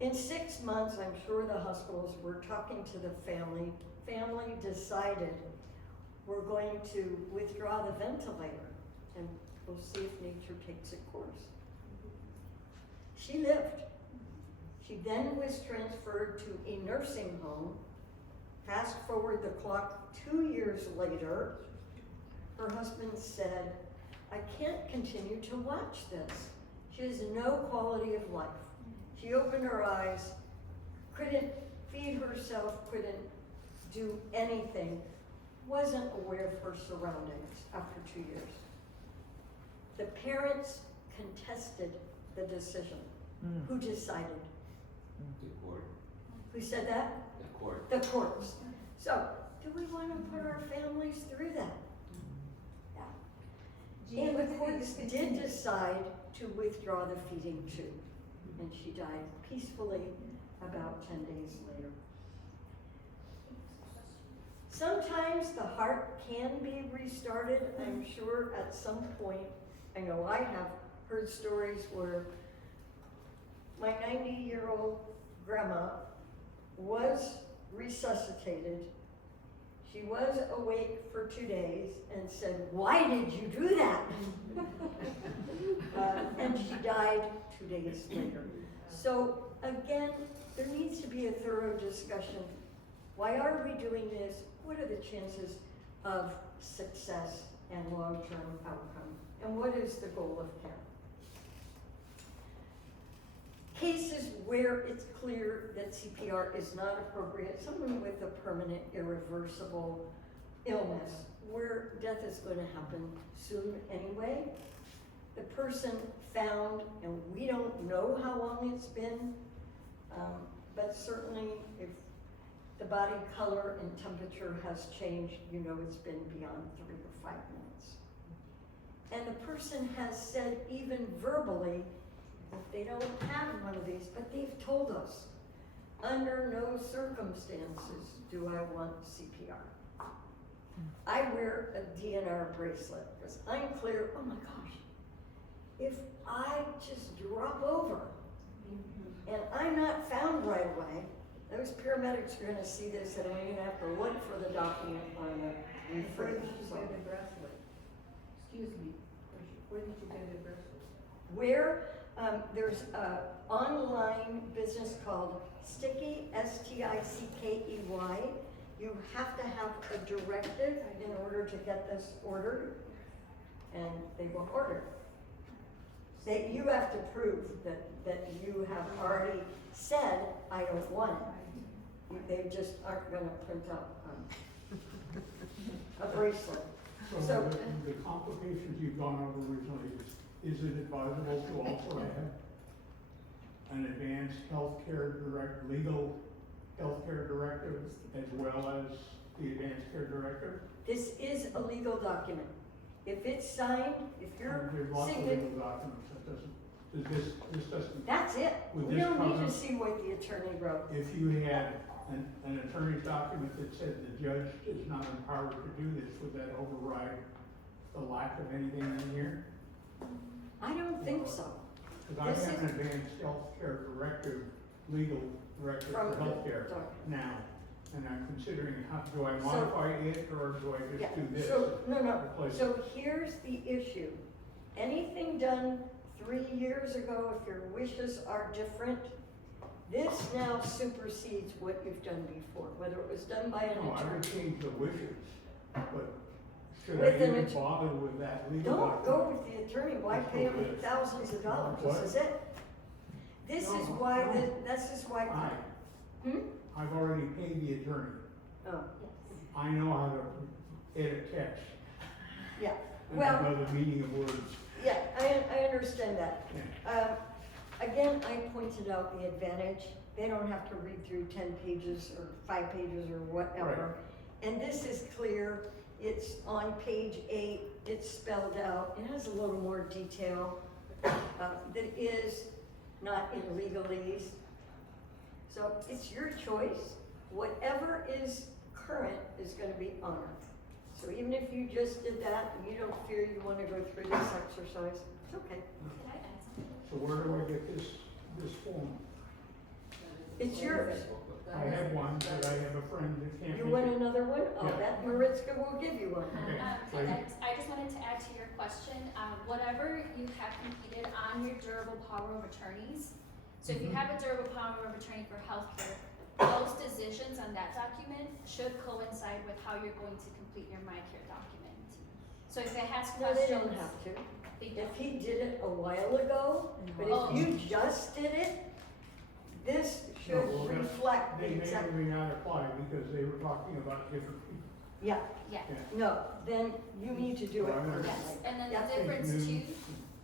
In 6 months, I'm sure the hospitals were talking to the family. Family decided we're going to withdraw the ventilator and we'll see if nature takes its course. She lived. She then was transferred to a nursing home. Fast forward the clock 2 years later, her husband said, I can't continue to watch this. She has no quality of life. She opened her eyes, couldn't feed herself, couldn't do anything, wasn't aware of her surroundings after 2 years. The parents contested the decision. Who decided? The court. Who said that? The court. The courts. So, do we want to put our families through that? Yeah. And the courts did decide to withdraw the feeding tube. And she died peacefully about 10 days later. Sometimes the heart can be restarted, I'm sure at some point. I know I have heard stories where my 90-year-old grandma was resuscitated. She was awake for 2 days and said, why did you do that? And she died 2 days later. So again, there needs to be a thorough discussion. Why are we doing this? What are the chances of success and long-term outcome? And what is the goal of care? Cases where it's clear that CPR is not appropriate, someone with a permanent irreversible illness, where death is going to happen soon anyway. The person found, and we don't know how long it's been, but certainly if the body color and temperature has changed, you know it's been beyond 3 or 5 minutes. And the person has said even verbally, if they don't have one of these, but they've told us, under no circumstances do I want CPR. I wear a DNR bracelet because I'm clear, oh my gosh, if I just drop over and I'm not found right away, those paramedics are gonna see this and I'm gonna have to look for the document on the refresh. Excuse me, where did you get the bracelet? Where there's an online business called Sticky, S-T-I-C-K-E-Y. You have to have a directive in order to get this ordered, and they will order. You have to prove that you have already said, I don't want it. They just aren't gonna print out a bracelet. So the complications you've gone over originally, is it advisable to also have an advanced legal healthcare directive as well as the advanced care directive? This is a legal document. If it's signed, if you're There's lots of signature, legal documents that this doesn't. that's it. Would We this don't need cover- to see what the attorney wrote. If you had an attorney's document that said the judge is not empowered to do this, would that override the lack of anything in here? I don't think so. Cause I This have is- an advanced healthcare directive, legal directive From for the healthcare doc- now. And I'm considering how, do I modify it or do I Yeah, just do this? so, no, Replace it? so here's the issue. Anything done 3 years ago, if your wishes are different, this now supersedes what you've done before, whether it was done by an No, I would attorney. change the wishes, but should I With an even att- bother with that legal Don't document? go with the attorney, why pay him thousands of dollars, What? this is it. This is No, why, no. this is why. Hmm? I've already paid the attorney. Oh, I know how to edit text. yeah, And I well, know the meaning of words. yeah, I understand that. Yeah. Again, I pointed out the advantage, they don't have to read through 10 pages or 5 pages or whatever. And this is clear, it's on page 8, it's spelled out, it has a little more detail, that is not in legalese. So it's your choice, whatever is current is gonna be honored. So even if you just did that and you don't fear you wanna go through this exercise, it's okay. Could I add something? So where do I get this form? It's yours. I have one, but I have a friend that can't You make want it. another one? I'll Yeah. bet Maritzka will give you one. Okay, And great. I just wanted to add to your question, whatever you have completed on your durable power of attorneys, so if you Mhm. have a durable power of attorney for healthcare, those decisions on that document should coincide with how you're going to complete your MyCare document. So if it has No, questions. they don't have to. they If don't. he did it a while ago, but Oh. if you just did it, this should No, well, that's- reflect They the may or exact, may not apply because they were talking about different people. yeah, Yeah. no, then you need to do it Well, I'm gonna- Yes, personally. and then Yeah. the difference Noon. too,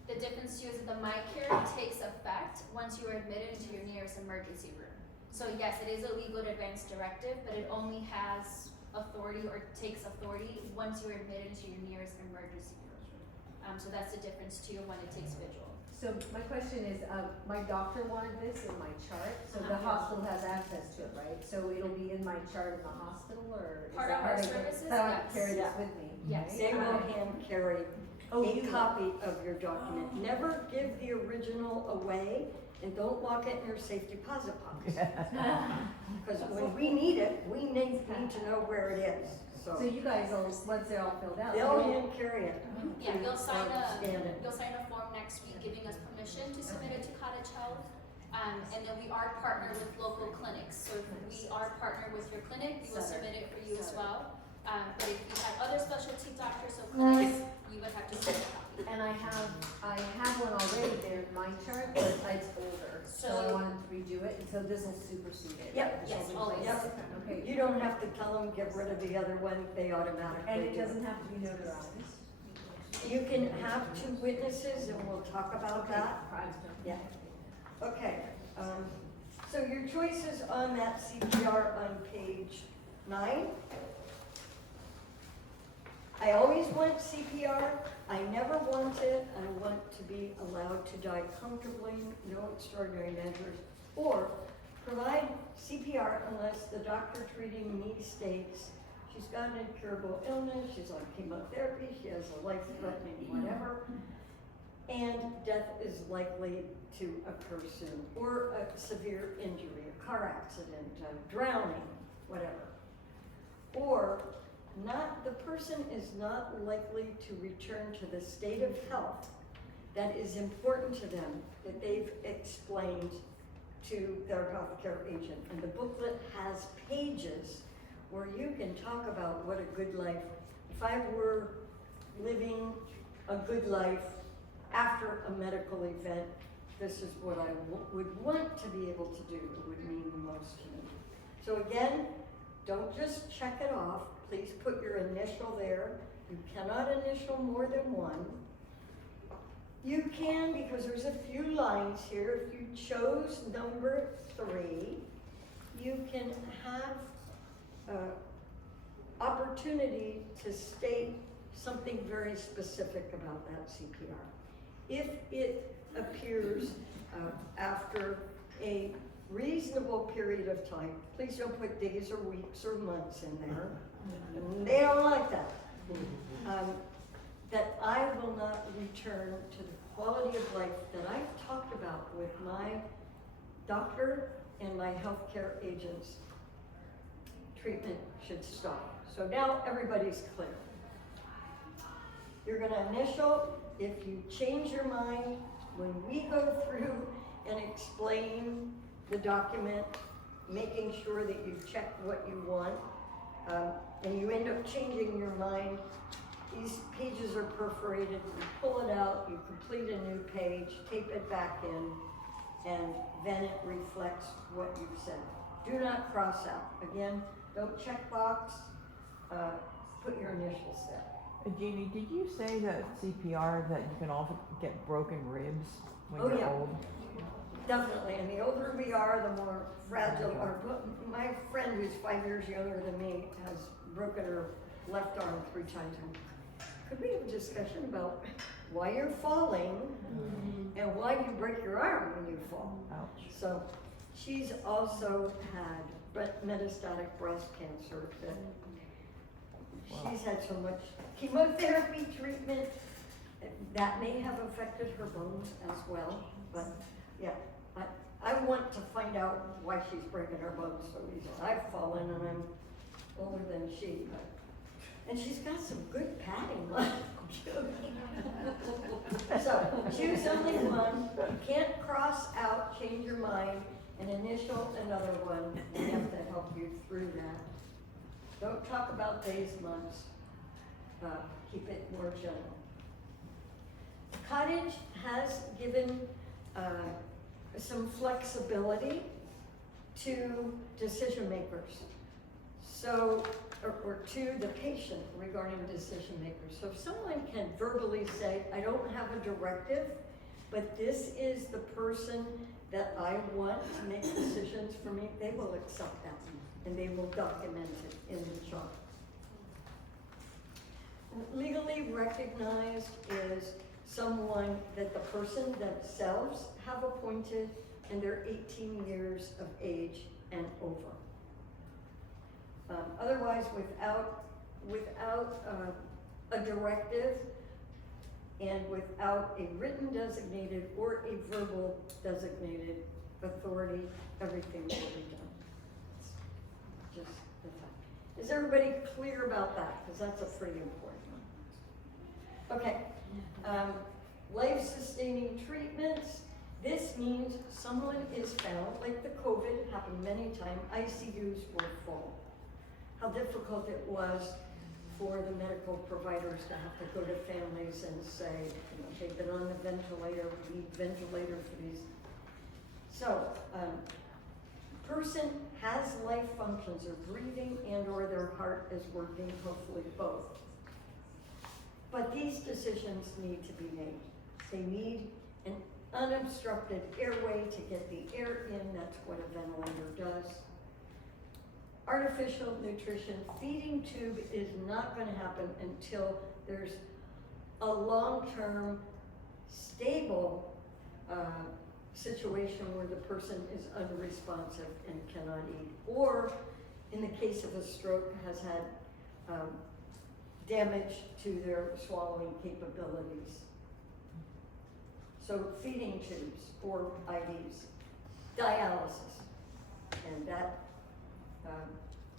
the difference too is that the MyCare takes effect once you are admitted into your nearest emergency room. So yes, it is a legal advance directive, but it only has authority or takes authority once you are admitted into your nearest emergency room. So that's the difference too of when it takes visual. So my question is, my doctor wanted this in my chart, so the hospital has access to it, right? So it'll be in my chart in the hospital, or is Part that of how our they get- services, I don't yes. carry this Yeah. with me, Yes. right? They will hand carry Oh, a you- copy of your document. Never give the original away and don't lock it in your safe deposit box. Because when we need it, we need to know where it is, So so. you guys will, once they're all filled out. They'll you'll- hand carry it. Yeah, to, you'll sign scan it. you'll sign a form next week giving us permission to submit it to Cottage Health. And then we are partnered with local clinics, so if we are partnered with your clinic, we will submit it for you as well. But if you have other specialty doctors or clinics, you would have to submit a copy. And I have one already there in my chart, but it's older, so I So- wanted to redo it, and so this will supersede it. Yep. Yes, always. Yep. Okay, You don't have to tell them, get rid of the other one, they automatically and do it doesn't have to be notarized. You can have 2 witnesses and we'll talk about that. Yeah. Okay, so your choices on that CPR on page 9. I always want CPR, I never want it, I want to be allowed to die comfortably, no extraordinary measures, or provide CPR unless the doctor treating me states she's got an incurable illness, she's on chemotherapy, she has a life-threatening whatever, and death is likely to occur soon, or a severe injury, a car accident, drowning, whatever. Or the person is not likely to return to the state of health that is important to them, that they've explained to their healthcare agent. And the booklet has pages where you can talk about what a good life, if I were living a good life after a medical event, this is what I would want to be able to do. It would mean the most to me. So again, don't just check it off. Please put your initial there. You cannot initial more than one. You can, because there's a few lines here, if you chose number 3, you can have opportunity to state something very specific about that CPR. If it appears after a reasonable period of time, please don't put days or weeks or months in there. They don't like that. that I will not return to the quality of life that I've talked about with my doctor and my healthcare agents, treatment should stop. So now everybody's clear. You're gonna initial, if you change your mind, when we go through and explain the document, making sure that you check what you want, and you end up changing your mind, these pages are perforated, you pull it out, you complete a new page, tape it back in, and then it reflects what you've said. Do not cross out. Again, don't check box, put your initials there. Jeannie, did you say that CPR, that you can also get broken ribs when Oh, you're yeah. old? Definitely, and the older we are, the more fragile our, my friend who's 5 years younger than me has broken her left arm 3 times. Could we have a discussion about why you're falling and why you break your arm when you fall? Ouch. So she's also had metastatic breast cancer that she's had so much chemotherapy treatment that may have affected her bones as well. But yeah, I want to find out why she's breaking her bones so easily. I've fallen and I'm older than she, and she's got some good padding. So choose only one. You can't cross out, change your mind, and initial another one. We have to help you through that. Don't talk about days, months. Keep it more general. Cottage has given some flexibility to decision makers. So, or to the patient regarding decision makers. So if someone can verbally say, I don't have a directive, but this is the person that I want to make decisions for me, they will accept that and they will document it in the chart. Legally recognized is someone that the person themselves have appointed and they're 18 years of age and over. Otherwise, without a directive and without a written designated or a verbal designated authority, everything will be done. It's just the fact. Is everybody clear about that? Because that's a pretty important one. Okay. Life-sustaining treatments. This means someone is found, like the COVID happened many times, ICUs were full. How difficult it was for the medical providers to have to go to families and say, you know, they've been on the ventilator, we need ventilator for these. So, person has life functions, they're breathing and or their heart is working, hopefully both. But these decisions need to be made. They need an unobstructed airway to get the air in, that's what a ventilator does. Artificial nutrition, feeding tube is not gonna happen until there's a long-term, stable situation where the person is unresponsive and cannot eat. Or, in the case of a stroke, has had damage to their swallowing capabilities. So feeding tubes or IVs, dialysis, and that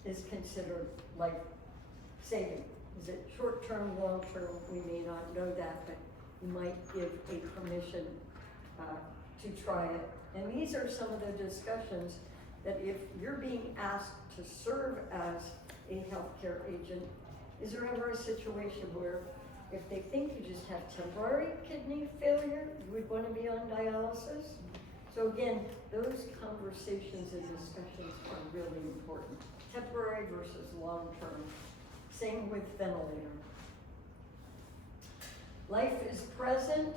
is considered life-saving. Is it short-term, long-term? We may not know that, but you might give a permission to try it. And these are some of the discussions that if you're being asked to serve as a healthcare agent, is there ever a situation where if they think you just have temporary kidney failure, you would want to be on dialysis? So again, those conversations and discussions are really important. Temporary versus long-term. Same with ventilator. Life is present.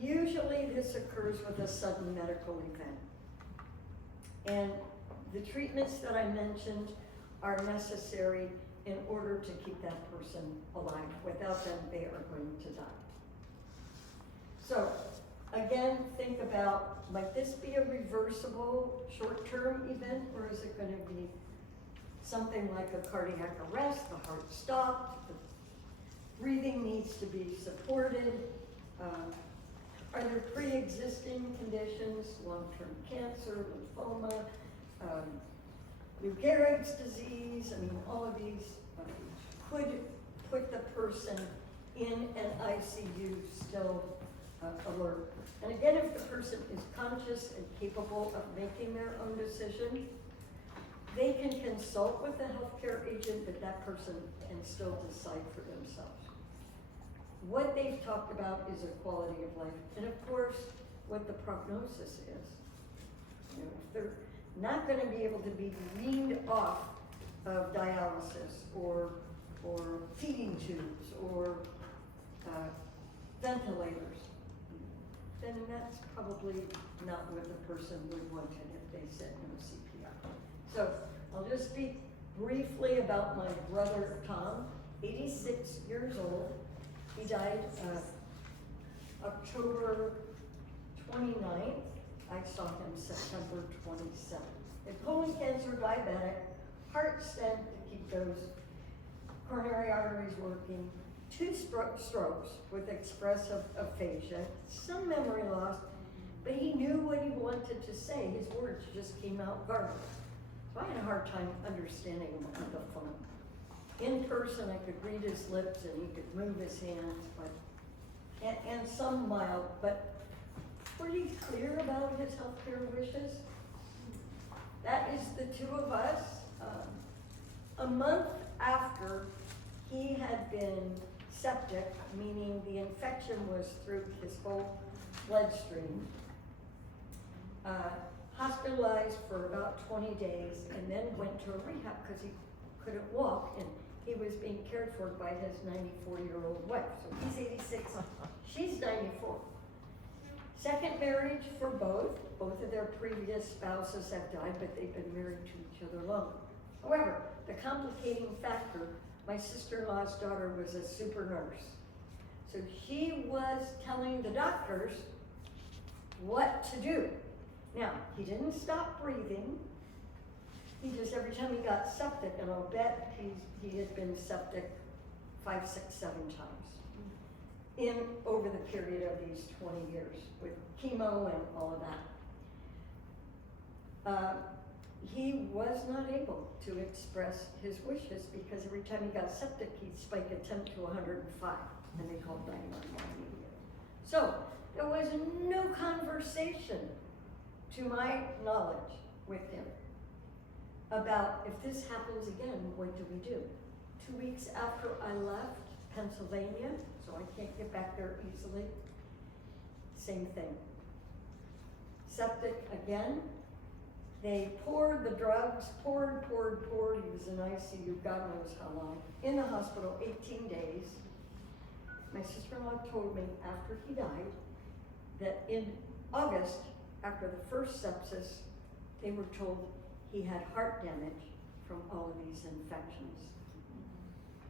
Usually this occurs with a sudden medical event. And the treatments that I mentioned are necessary in order to keep that person alive. Without them, they are going to die. So, again, think about, might this be a reversible short-term event, or is it going to be something like a cardiac arrest, the heart stopped, breathing needs to be supported. Are there pre-existing conditions, long-term cancer, lymphoma, Lou Gehrig's disease? I mean, all of these could put the person in an ICU still alert. And again, if the person is conscious and capable of making their own decision, they can consult with the healthcare agent, but that person can still decide for themselves. What they've talked about is a quality of life, and of course, what the prognosis is. You know, if they're not going to be able to be weaned off of dialysis or feeding tubes or ventilators, then that's probably not what the person would want if they said no CPR. So I'll just speak briefly about my brother Tom, 86 years old. He died October 29th. I saw him September 27th. Colon cancer, diabetic, heart stent to keep those coronary arteries working, 2 strokes with expressive aphasia, some memory loss, but he knew what he wanted to say. His words just came out garbled. So I had a hard time understanding him on the phone. In person, I could read his lips and he could move his hands, and some mild, but pretty clear about his healthcare wishes. That is the 2 of us. A month after he had been septic, meaning the infection was through his whole bloodstream, hospitalized for about 20 days, and then went to a rehab because he couldn't walk, and he was being cared for by his 94-year-old wife. So he's 86, she's 94. Second marriage for both. Both of their previous spouses have died, but they've been married to each other long. However, the complicating factor, my sister-in-law's daughter was a super nurse. So she was telling the doctors what to do. Now, he didn't stop breathing. He just, every time he got septic, and I'll bet he had been septic 5, 6, 7 times over the period of these 20 years with chemo and all of that. He was not able to express his wishes because every time he got septic, he'd spike a temp to 105, and they called 911 immediately. So there was no conversation, to my knowledge, with him about if this happens again, what do we do? 2 weeks after I left Pennsylvania, so I can't get back there easily, same thing. Septic again. They poured the drugs, poured. He was in ICU, God knows how long. In the hospital, 18 days. My sister-in-law told me after he died that in August, after the first sepsis, they were told he had heart damage from all of these infections.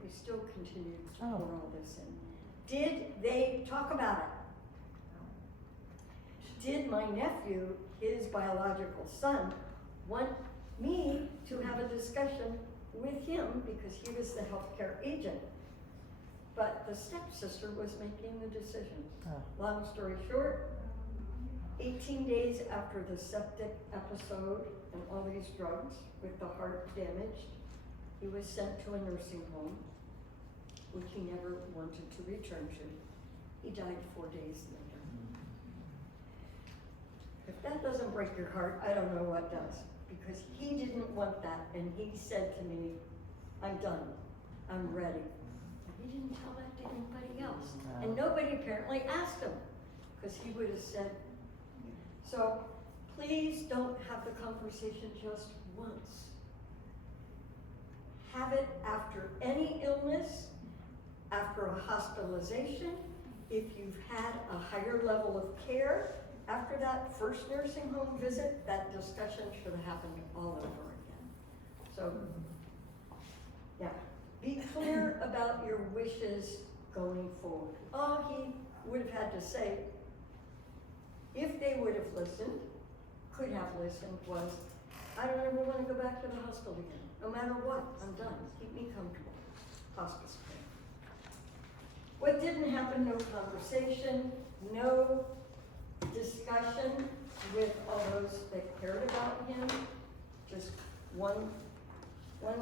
They still continued to pour all this in. Did they talk about it? Did my nephew, his biological son, want me to have a discussion with him because he was the healthcare agent? But the stepsister was making the decisions. Long story short, 18 days after the septic episode and all these drugs with the heart damaged, he was sent to a nursing home, which he never wanted to return to. He died 4 days later. If that doesn't break your heart, I don't know what does. Because he didn't want that, and he said to me, I'm done, I'm ready. And he didn't tell that to anybody else. No. And nobody apparently asked him, because he would have said. So please don't have the conversation just once. Have it after any illness, after a hospitalization, if you've had a higher level of care. After that first nursing home visit, that discussion should have happened all over again. So, yeah, be clear about your wishes going forward. All he would have had to say, if they would have listened, could have listened, was, I don't ever want to go back to the hospital again. No matter what, I'm done. Keep me comfortable. Hospice care. What didn't happen? No conversation, no discussion with all those that cared about him. Just one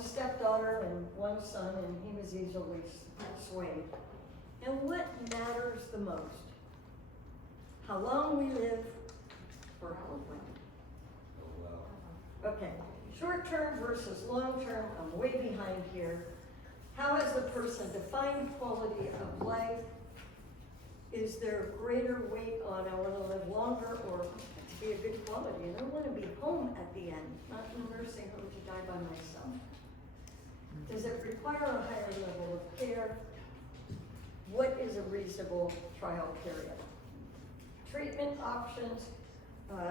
stepdaughter and one son, and he was easily swayed. And what matters the most? How long we live, or how long? Oh, wow. Okay, short term versus long term, I'm way behind here. How has the person defined quality of life? Is there greater weight on, I wanna live longer, or to be a good quality? I don't wanna be home at the end, not in a nursing home to die by myself. Does it require a higher level of care? What is a reasonable trial period? Treatment options,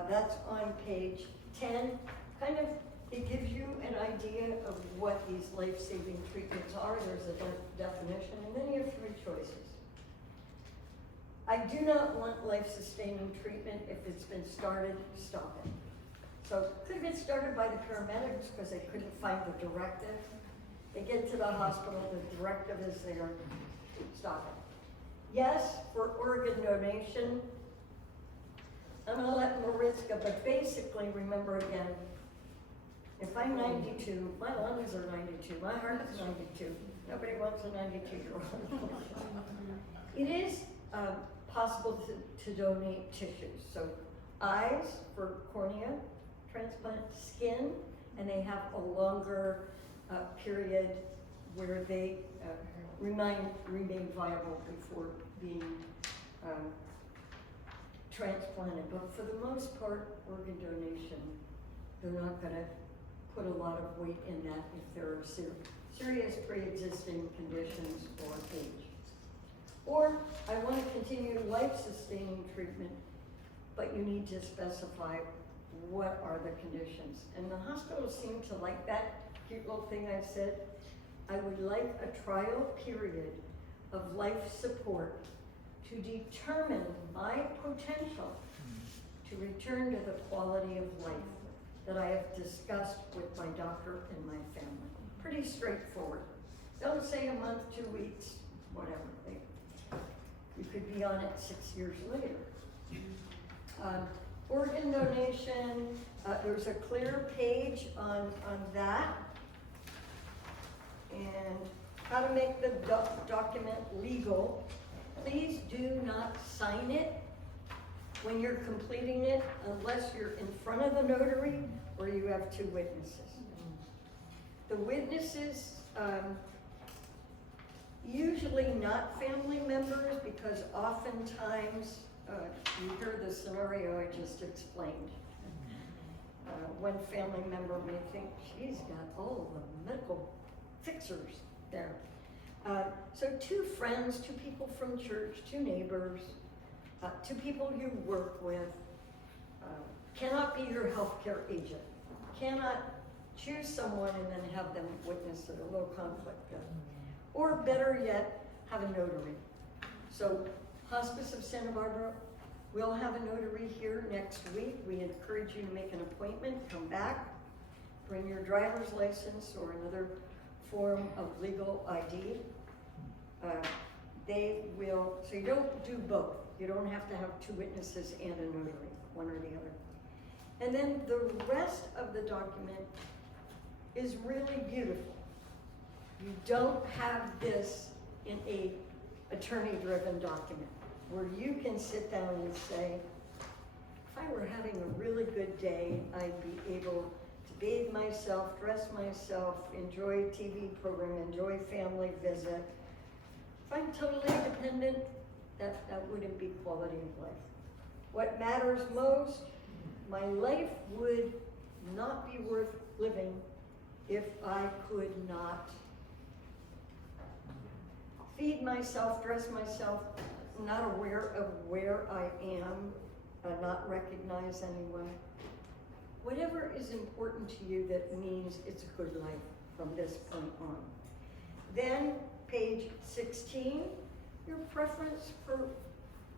that's on page 10. Kind of, it gives you an idea of what these life-saving treatments are. There's a definition, and then you have 3 choices. I do not want life-sustaining treatment. If it's been started, stop it. So it could have been started by the paramedics because they couldn't find the directive. They get to the hospital, the directive is there, stop it. Yes, for organ donation. I'm gonna let Mariska, but basically, remember again, if I'm 92, my lungs are 92, my heart is 92. Nobody wants a 92-year-old. It is possible to donate tissues. So eyes for cornea transplant, skin, and they have a longer period where they remain viable before being transplanted. But for the most part, organ donation, they're not gonna put a lot of weight in that if there are serious pre-existing conditions or age. Or I want to continue life-sustaining treatment, but you need to specify what are the conditions. And the hospitals seem to like that cute little thing I said. I would like a trial period of life support to determine my potential to return to the quality of life that I have discussed with my doctor and my family. Pretty straightforward. Don't say a month, 2 weeks, whatever. You could be on it 6 years later. Organ donation, there's a clear page on that. And how to make the document legal. Please do not sign it when you're completing it unless you're in front of the notary or you have 2 witnesses. The witnesses, usually not family members, because oftentimes you hear the scenario I just explained. One family member may think she's got all the medical fixers there. So 2 friends, 2 people from church, 2 neighbors, 2 people you work with, cannot be your healthcare agent. Cannot choose someone and then have them witness it, a low conflict. Or better yet, have a notary. So Hospice of Santa Barbara, we'll have a notary here next week. We encourage you to make an appointment, come back, bring your driver's license or another form of legal ID. They will, so you don't do both. You don't have to have 2 witnesses and a notary, one or the other. And then the rest of the document is really beautiful. You don't have this in a attorney-driven document where you can sit down and say, if I were having a really good day, I'd be able to bathe myself, dress myself, enjoy a TV program, enjoy family visit. If I'm totally independent, that wouldn't be quality of life. What matters most, my life would not be worth living if I could not feed myself, dress myself, not aware of where I am, not recognize anyone. Whatever is important to you that means it's a good life from this point on. Then, page 16, your preference for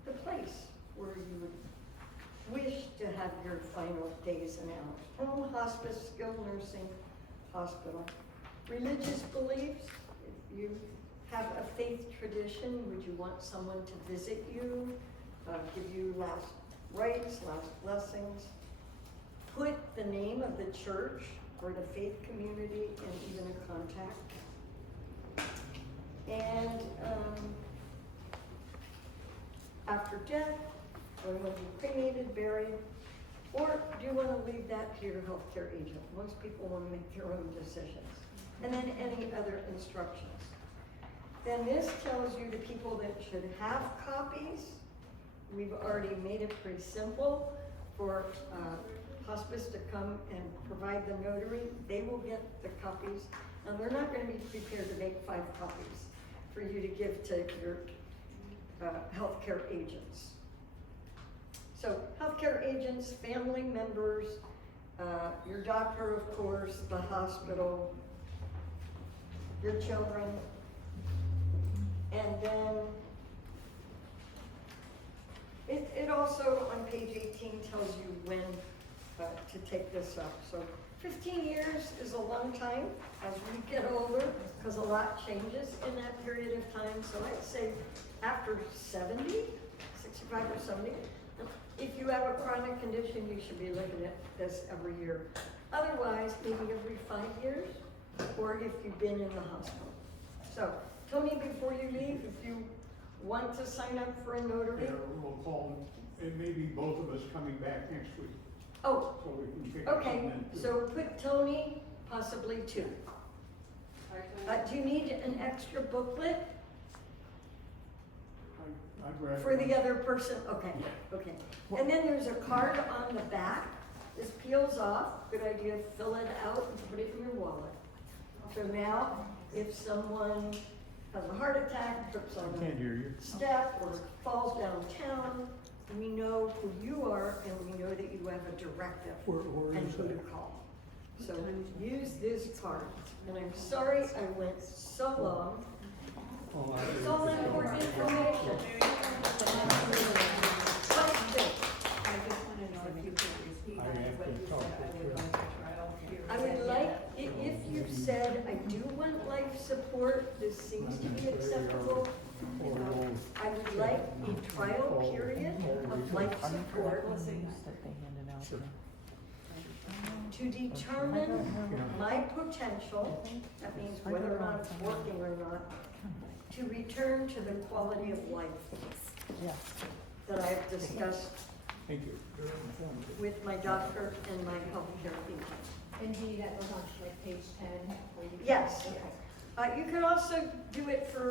the place where you would wish to have your final days and hours. Home, hospice, skilled nursing, hospital. Religious beliefs, if you have a faith tradition? Would you want someone to visit you, give you last rites, last blessings? Put the name of the church or the faith community and even a contact. And after death, or when you're cremated, buried, or do you want to leave that to your healthcare agent? Most people want to make their own decisions. And then any other instructions. Then this tells you the people that should have copies. We've already made it pretty simple for hospice to come and provide the notary. They will get the copies. And they're not going to be prepared to make 5 copies for you to give to your healthcare agents. So healthcare agents, family members, your doctor, of course, the hospital, your children, and then it also on page 18 tells you when to take this up. So 15 years is a long time as we get older, because a lot changes in that period of time. So I'd say after 70, 65 or 70, if you have a chronic condition, you should be looking at this every year. Otherwise, maybe every 5 years, or if you've been in the hospital. So, Tony, before you leave, if you want to sign up for a notary. Yeah, we'll call, it may be both of us coming back next week, Oh, so we can pick up okay, on then too. so put Tony, possibly 2. Do you need an extra booklet I'd rather. for the other person? Okay, okay. And then there's a card on the back. This peels off. Good idea, fill it out and put it in your wallet. So now, if someone has a heart attack, trips on Can't hear you. a step, or falls downtown, we know who you are and we know that you have a directive Where and is who to that? call. So use this card. And I'm sorry I went so long. Oh, It's all important information. Question. I just want to know if you could repeat I have what to you talk said. I to would Chris. like to try to hear. I would like, if you've said, I do want life support, this seems to be acceptable. I would like a trial period of life support That they handed out today. to determine my potential, that means whether or not it's working or not, to return to the quality of life Yeah. that I've discussed Thank you. Very informative. with my doctor and my healthcare agent. Indeed, that was on like page 10 where you. Yes. Okay. You could also do it for